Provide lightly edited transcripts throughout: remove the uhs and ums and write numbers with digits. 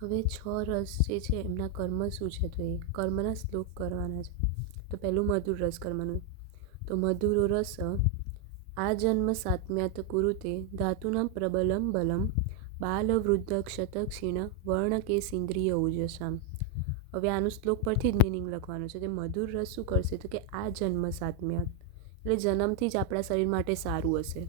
હવે 6 રસ જે છે એમના કર્મ શું છે, તો એ કર્મના શ્લોક કરવાના છે. તો પહેલું મધુર રસ કરવાનું. તો મધુરો રસ આ જન્મ સાત્મ્યાત કુરુતે ધાતુના પ્રબલમ બલમ બાલ વૃદ્ધ ક્ષત ક્ષીણ વર્ણ કે સિન્દ્રિય ઓજસામ. હવે આનું શ્લોક પરથી જ મિનિંગ લખવાનું છે કે મધુર રસ શું કરશે, તો કે આ જન્મ સાત્મ્યાત એટલે જન્મથી જ આપણા શરીર માટે સારું હશે.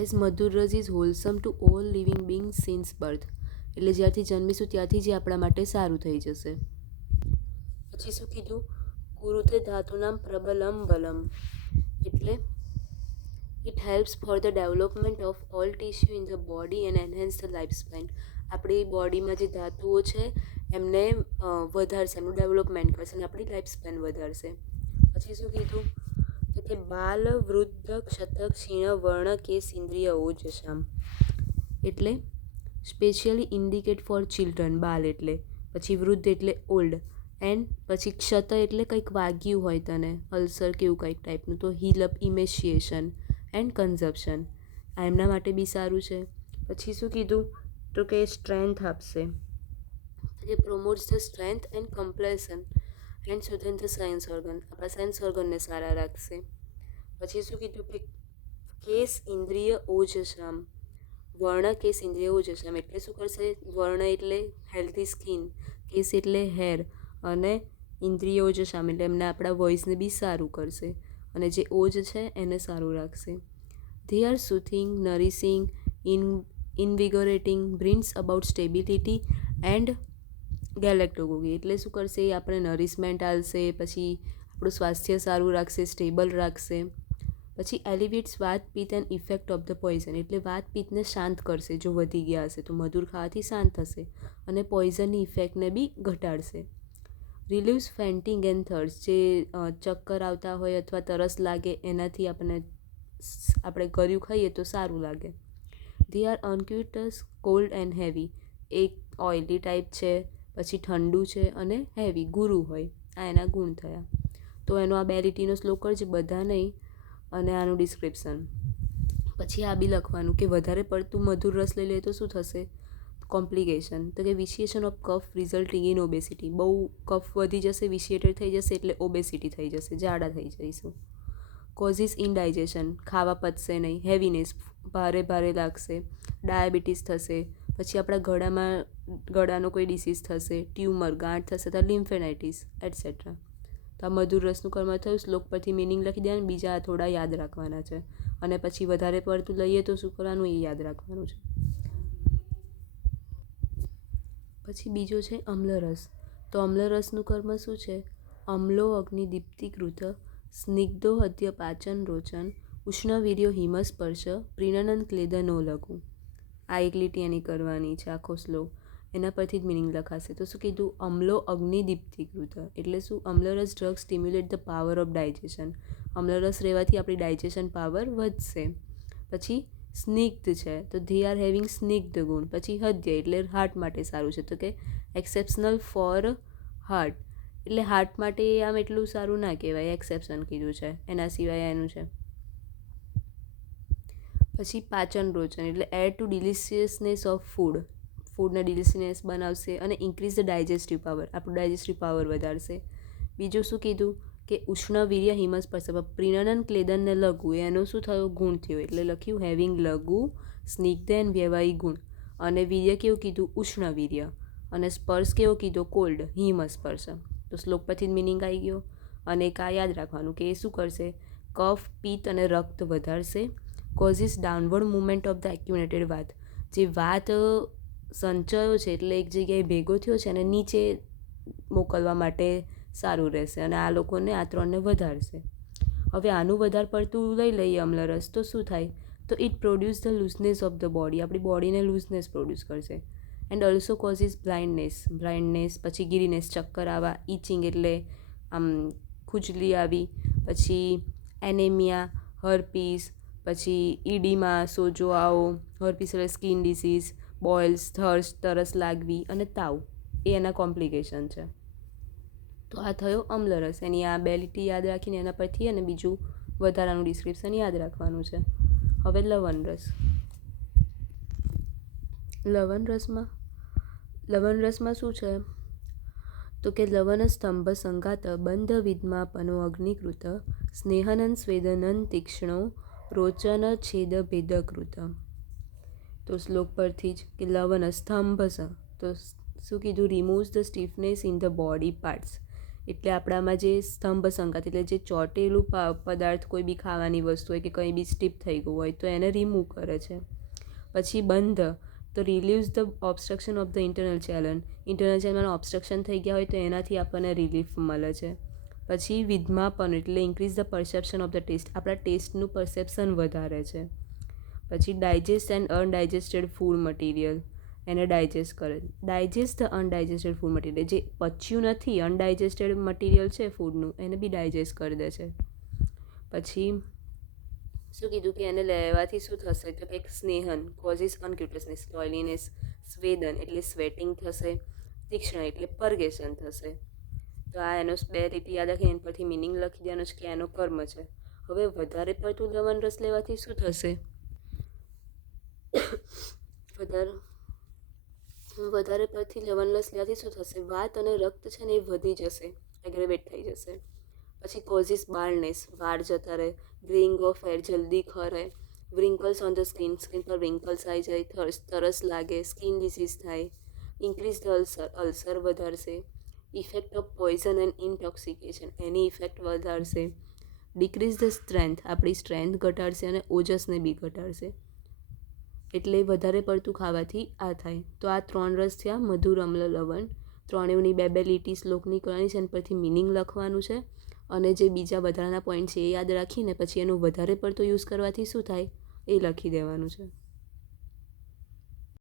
As madhur ras is wholesome to all living being since birth, એટલે જ્યારથી જન્મીશું ત્યાંથી જ આપણા માટે સારું થઈ જશે. પછી શું કીધું, કુરુતે ધાતુનામ પ્રબલમ બલમ, એટલે it helps for the development of all tissue in the body and enhance the life span. આપણી બોડીમાં જે ધાતુઓ છે એમને વધારશે, એમનું ડેવલપમેન્ટ કરશે અને આપણી લાઈફ સ્પેન વધારશે. પછી શું કીધું, તો કે બાલ વૃદ્ધ ક્ષત ક્ષીણ વર્ણ કે સિન્દ્રિય ઓજસામ, એટલે સ્પેશિયલી ઇન્ડિકેટ ફોર ચિલ્ડ્રન. બાલ એટલે, પછી વૃદ્ધ એટલે ઓલ્ડ, એન્ડ પછી ક્ષત એટલે કંઈક વાગ્યું હોય તને, અલ્સર કે એવું કંઈક ટાઈપનું, તો હીલ અપ ઇમેશિએશન એન્ડ કન્ઝપ્શન, આ એમના માટે બી સારું છે. પછી શું કીધું, તો કે સ્ટ્રેન્થ આપશે, એ promotes the strength and complexion and soothen the sense organ, આપણા સેન્સ ઓર્ગનને સારા રાખશે. પછી શું કીધું કે કેસ ઇન્દ્રિય ઓજસામ, વર્ણ કેસ ઇન્દ્રિય ઓજસામ એટલે શું કરશે, વર્ણ એટલે હેલ્ધી સ્કિન, કેસ એટલે હેર, અને ઇન્દ્રિય ઓજસામ એટલે એમને આપણા વોઇસને બી સારું કરશે, અને જે ઓજ છે એને સારું રાખશે. They are soothing, nourishing, invigorating, brings about stability and galactagogue, એટલે શું કરશે, એ આપણે નરિશમેન્ટ આપશે, પછી આપણું સ્વાસ્થ્ય સારું રાખશે, સ્ટેબલ રાખશે. પછી એલિવેટ્સ વાત પિત્ત and effect of the poison, એટલે વાત પિત્તને શાંત કરશે, જો વધી ગયા હશે તો મધુર ખાવાથી શાંત થશે, અને પોઈઝનની ઇફેક્ટને બી ઘટાડશે. રિલીવ્સ ફેન્ટિંગ એન્ડ થર્સ્ટ, જે ચક્કર આવતા હોય અથવા તરસ લાગે એનાથી આપણે ગળ્યું ખાઈએ તો સારું લાગે. They are unctuous, cold and heavy, એક ઓઇલી ટાઈપ છે, પછી ઠંડુ છે અને હેવી ગુરુ હોય, આ એના ગુણ થયા. તો એનો આ 2 લીટીનો શ્લોક છે, બધા નહીં, અને આનું ડિસ્ક્રિપ્શન. પછી આ બી લખવાનું કે વધારે પડતું મધુર રસ લઈ લે તો શું થશે, કોમ્પ્લિકેશન, તો કે vitiation of kapha resulting in obesity, બહુ કફ વધી જશે, વિશિએટેડ થઈ જશે એટલે ઓબેસિટી થઈ જશે, જાડા થઈ જઈશું. કોઝિસ ઇનડાઇજેશન, ખાવા પચશે નહીં, હેવીનેસ, ભારે ભારે લાગશે, ડાયાબિટીસ થશે, પછી આપણા ગળાનો કોઈ ડિસીઝ થશે, ટ્યુમર, ગાંઠ થશે તો લિમ્ફેનાઇટિસ એટસેટ્રા. તો આ મધુર રસનું કર્મ થયું. શ્લોક પરથી મિનિંગ લખી દેવાનું, બીજા થોડા યાદ રાખવાના છે, અને પછી વધારે પડતું લઈએ તો શું કરવાનું એ યાદ રાખવાનું છે. પછી બીજો છે અમ્લરસ. તો અમ્લરસનું કર્મ શું છે, અમ્લો અગ્નિદીપ્તિકૃત સ્નિગ્ધો હદ્ય પાચન રોચન ઉષ્ણવીર્યો હિમસ્પર્શ પ્રીણનન ક્લેદનો લઘુ. આ એક લીટી એની કરવાની છે, આખો શ્લોક એના પરથી જ મિનિંગ લખાશે. તો શું કીધું, અમ્લો અગ્નિદીપ્તિકૃત એટલે શું, amlaras drug stimulate the power of digestion, અમ્લરસ રહેવાથી આપણી ડાયજેશન પાવર વધશે. પછી સ્નિગ્ધ છે, તો ધે આર હેવિંગ સ્નિગ્ધ ગુણ. પછી હદ્ય એટલે હાર્ટ માટે સારું છે, તો કે એક્સેપ્શનલ ફોર હાર્ટ, એટલે હાર્ટ માટે આમ એટલું સારું ના કહેવાય, એક્સેપ્શન કીધું છે, એના સિવાય એનું છે. પછી પાચન રોચન એટલે add to deliciousness of food, ફૂડને ડિલિશિયસ બનાવશે, અને ઇન્ક્રીઝ ધ ડાયજેસ્ટિવ પાવર, આપણું ડાયજેસ્ટિવ પાવર વધારશે. બીજું શું કીધું કે ઉષ્ણવીર્ય હિમસ્પર્શ પ્રીણનન ક્લેદનને લઘુ, એનું શું થયું, ગુણ થયું, એટલે લખ્યું હેવિંગ લઘુ સ્નિગ્ધ એન્ડ વ્યવાયી ગુણ, અને વીર્ય કેવું કીધું, ઉષ્ણવીર્ય, અને સ્પર્શ કેવો કીધો, કોલ્ડ, હિમસ્પર્શ. તો શ્લોક પરથી મિનિંગ આવી ગયો. અને એક આ યાદ રાખવાનું કે એ શું કરશે, કફ, પિત્ત અને રક્ત વધારશે. Causes downward movement of the accumulated vata, જે વાત સંચયો છે એટલે એક જગ્યાએ ભેગો થયો છે અને નીચે મોકલવા માટે સારું રહેશે, અને આ લોકોને આ 3ને વધારશે. હવે આનું વધારે પડતું લઈ લઈએ અમ્લરસ તો શું થાય, તો it produce the looseness of the body, આપણી બોડીને લૂઝનેસ પ્રોડ્યુસ કરશે. એન્ડ ઓલ્સો કોઝિસ બ્લાઇન્ડનેસ, પછી ગિરીનેસ, ચક્કર આવવા, ઇચિંગ એટલે આમ ખુજલી આવી, પછી એનેમિયા, હર્પીસ, પછી ઈડીમાં, સોજો આવો, હર્પીસ એટલે સ્કિન ડિસીઝ, બોઇલ્સ, થર્સ્ટ, તરસ લાગવી, અને તાવ, એ એના કોમ્પ્લિકેશન છે. તો આ થયો અમ્લરસ, એની આ 2 લીટી યાદ રાખીને એના પરથી અને બીજું વધારાનું ડિસ્ક્રિપ્શન યાદ રાખવાનું છે. હવે લવણ રસ. લવણ રસમાં લવણ રસમાં શું છે તો કે લવણ સ્તંભ સંઘાત બંધ વિદ્માપનો અગ્નિકૃત સ્નેહનન સ્વેદનન તીક્ષ્ણો રોચન છેદ ભેદકૃત. તો શ્લોક પરથી જ કે લવણ સ્તંભ તો શું કીધું, રિમૂવ્સ the stiffness in the body parts. એટલે આપણામાં જે સ્તંભ સંઘાત એટલે જે ચોટેલું પદાર્થ કોઈ બી ખાવાની વસ્તુ હોય કે કંઈ બી સ્ટીફ થઈ ગયું હોય તો એને રિમૂવ કરે છે. પછી બંધ તો relieves the obstruction of the internal ચેનલમાં ઓબ્સ્ટ્રક્શન થઈ ગયા હોય તો એનાથી આપણને રિલીફ મળે છે. પછી વિદ્માપન એટલે increase the perception of the taste, આપણા ટેસ્ટનું પરસેપ્શન વધારે છે. પછી digest and undigested food material, એને ડાયજેસ્ટ કરે. Digest the undigested food material, જે પચ્યું નથી અનડાયજેસ્ટેડ મટીરિયલ છે ફૂડનું એને બી ડાયજેસ્ટ કરી દે છે. પછી શું કીધું કે એને લેવાથી શું થશે તો કંઈક સ્નેહન કોઝિસ અનક્યુટસનેસ ઓઇલીનેસ, સ્વેદન એટલે સ્વેટિંગ થશે, તીક્ષ્ણ એટલે પરગેશન થશે. તો આ એનો 2 રીતે યાદ રાખીને એના પરથી મિનિંગ લખી દેવાનો છે કે એનો કર્મ છે. હવે વધારે પડતું લવણ રસ લેવાથી શું થશે, વધારે પડતી લવણ રસ લેવાથી શું થશે, વાત અને રક્ત છે ને એ વધી જશે, એગ્રેવેટ થઈ જશે. પછી કોઝિસ બાળનેસ, વાળ જતા રહે, ગ્રેઇંગ ઓફ હેર જલ્દી ખરે, wrinkles on the skin, skin પર વ્રિંકલ્સ આવી જાય, તરસ લાગે, સ્કિન ડિસીઝ થાય, ઇન્ક્રીઝ ધ અલ્સર વધારશે, effect of poison and intoxication એની ઇફેક્ટ વધારશે, ડિક્રીઝ ધ સ્ટ્રેન્થ આપણી સ્ટ્રેન્થ ઘટાડશે અને ઓજસને બી ઘટાડશે. એટલે વધારે પડતું ખાવાથી આ થાય. તો આ 3 રસ થયા, મધુર, અમ્લ, લવણ. ત્રણેયની 2 લીટી શ્લોકની કરવાની છે, એના પરથી મિનિંગ લખવાનું છે અને જે બીજા વધારાના પોઈન્ટ છે એ યાદ રાખીને પછી એનું વધારે પડતો યુઝ કરવાથી શું થાય એ લખી દેવાનું છે.